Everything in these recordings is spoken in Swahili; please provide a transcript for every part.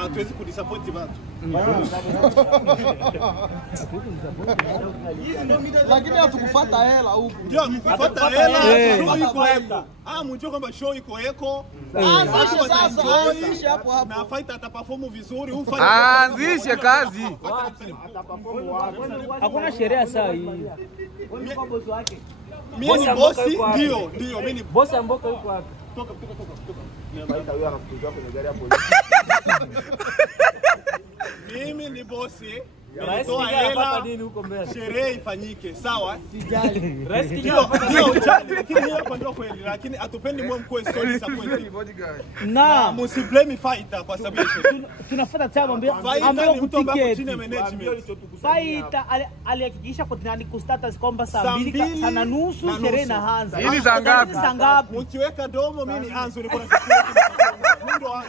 hatuwezi kudisappoint watu. Lakini hatukufuata hela huko. Ndio mkufuata hela, show iko eko. Mjue kwamba show iko eko. Sasa anzishe hapo hapo. Na fight ataperform vizuri, anzishe kazi. Hakuna sheria saa hii. Mimi ni bosi, ndio, mimi ni bosi amboka yuko hapa. Toka. Mimi ni bosi. Nitoa hela sherehe ifanyike, sawa? Sijali. Lakini hapa ndio kweli, lakini atupendi mwe mkwe story disappointing. Na msiblame fighter kwa sababu tunafuata chama ambaye mtu ambaye chini ya management. Fighter alihakikisha kwa nani ku status kwamba saa 2 sana nusu sherehe na hanza. Hili saa ngapi? Mkiweka domo mimi ni anzo niko na mimi ndo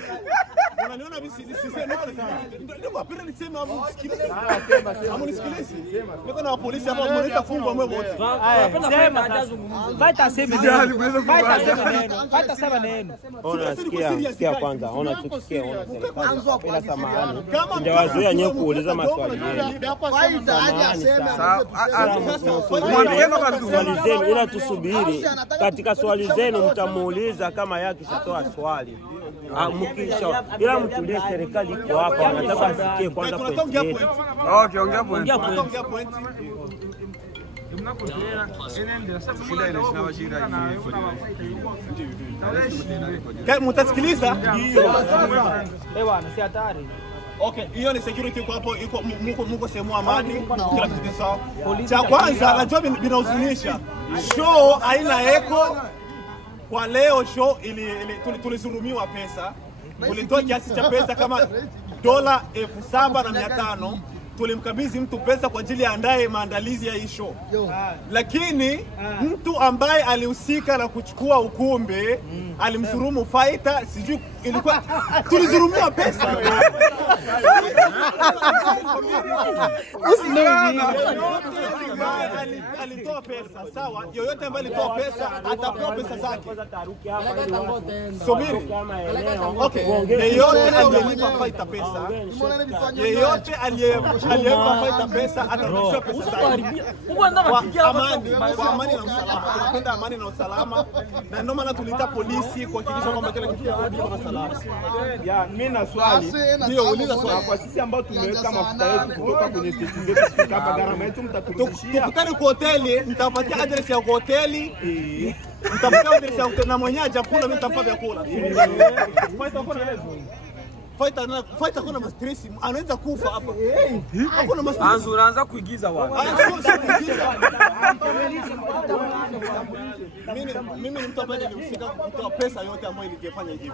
unaniona mimi sisemi ndio wapenda niseme hapo msikilize. Amunisikilize. Niko na polisi hapa mnaita fungwa mwe wote. Sema fighter sema neno. Fighter sema neno. Sikia kwanza, tusikie serikali bila samahani. Ndio wazoea nyewe kuuliza maswali yenu. Swali zenu ila tusubiri. Katika swali zenu mtamuuliza kama yake shatoa swali. Mkisha ila mtulie, serikali iko hapa, wanataka asikie kwanza point. Okay, ongea point. Mtasikiliza? Bwana, si hatari. Okay, hiyo ni security kwa hapo, iko mko sehemu amani, kila kitu sawa. Cha kwanza najua binahuzunisha. Show haina eko. Kwa leo show tulizurumiwa pesa. Tulitoa kiasi cha pesa kama $7,500. Tulimkabidhi mtu pesa kwa ajili ya andae maandalizi ya hii show. Lakini mtu ambaye alihusika na kuchukua ukumbi alimzurumu fighter, sijui ilikuwa tulizurumiwa pesa. Alitoa pesa, sawa? Yoyote ambaye alitoa pesa atapewa pesa zake. Subiri. Okay, yeyote aliyelipa fighter pesa, yeyote aliyelipa fighter pesa atarudishwa pesa zake. Kwa amani na usalama. Tunapenda amani na usalama, na ndio maana tulita polisi kuhakikisha kwamba kila kitu kiko salama. Ya, mimi na swali. Ndio, uliza swali. Kwa sisi ambao tumeweka mafuta yetu kutoka kwenye state zetu kufika hapa, gharama yetu mtaturudishia. Tukutane kwa hoteli, nitapatia address ya hoteli. Nitapatia address ya hoteli na mwenyewe ajakula, mimi nitampa vyakula. Fighter kuna stress, anaweza kufa hapa. Hakuna stress. Anzu unaanza kuigiza wapi? Mimi ni mtu ambaye nilihusika kutoa pesa yote ambayo ningefanya event.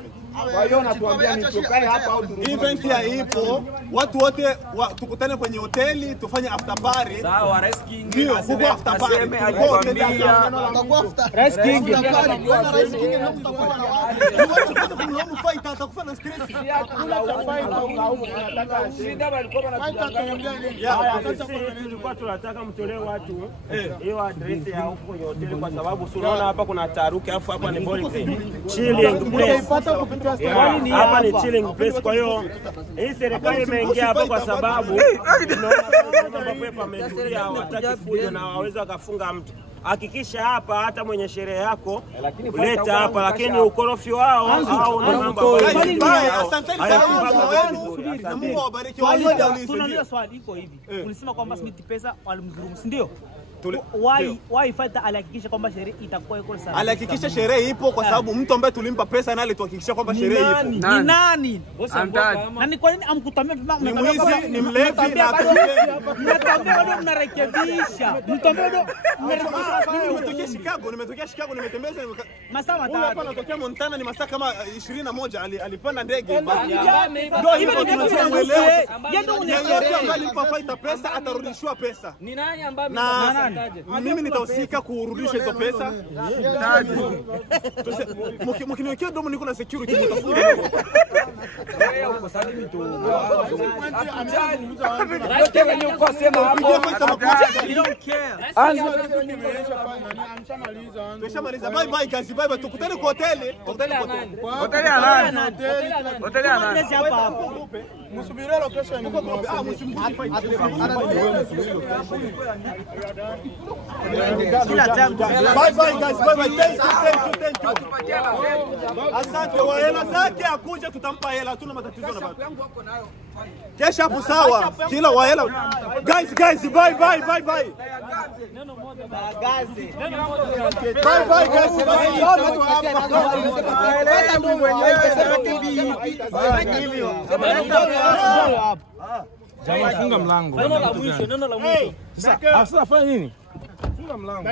Kwa hiyo natuambia nitokae hapa au turudi? Event ya ipo, watu wote tukutane kwenye hoteli, tufanye after party. Sawa, Rice King. Ndio, kwa after party. Rice King. Fighter atakufa na stress. Shida walikuwa wanatudanganya. Tulikuwa tunataka mtolee watu hiyo address ya huko kwenye hoteli, kwa sababu unaona hapa kuna taharuki, afu hapa ni bowling chilling place. Hapa ni chilling place. Kwa hiyo hii serikali imeingia hapa kwa sababu tunaona pepa ametulia, hawataki fujo na waweza wakafunga mtu. Hakikisha hapa hata mwenye sherehe yako leta hapa, lakini ukorofi wao au mambo mbaya. Asante sana. Mungu awabariki. Tunauliza swali iko hivi. Ulisema kwamba Smith pesa walimdhulumu, si ndio? Why fighter alihakikisha kwamba sherehe itakuwa iko sawa? Alihakikisha sherehe ipo kwa sababu mtu ambaye tulimpa pesa naye alituhakikisha kwamba sherehe ipo. Ni nani? Na ni kwa nini amkutamia vibaya? Ni mwizi, ni mlevi na mnatambia bado mnarekebisha. Mtambia bado nimetokea Chicago, nimetembeza masaa matatu. Hapa natokea Montana, ni masaa kama 21 alipanda ndege. Ndio hivyo tunamwelewa. Yeyote ambaye alimpa fighter pesa atarudishwa pesa. Ni nani ambaye Mimi nitahusika kurudisha hizo pesa. Mkiniwekea domo niko na security mtafunga. Wewe uko salimi tu. Rasta wenye uko sema hapo. You don't care. Tumeshamaliza. Bye bye guys. Bye bye. Tukutane kwa hoteli. Hoteli ya nani? Hoteli ya nani? Hapa. Msubirie location. Kila tangu. Bye bye guys. Bye bye. Thank you. Asante wa hela zake akuja tutampa hela. Hatuna matatizo na bado. Kesha hapo sawa. Kila wa hela. Guys, bye bye. Bagaze. Bye bye guys. Jamaa funga mlango. Neno la mwisho. Sasa afanye nini? Funga mlango.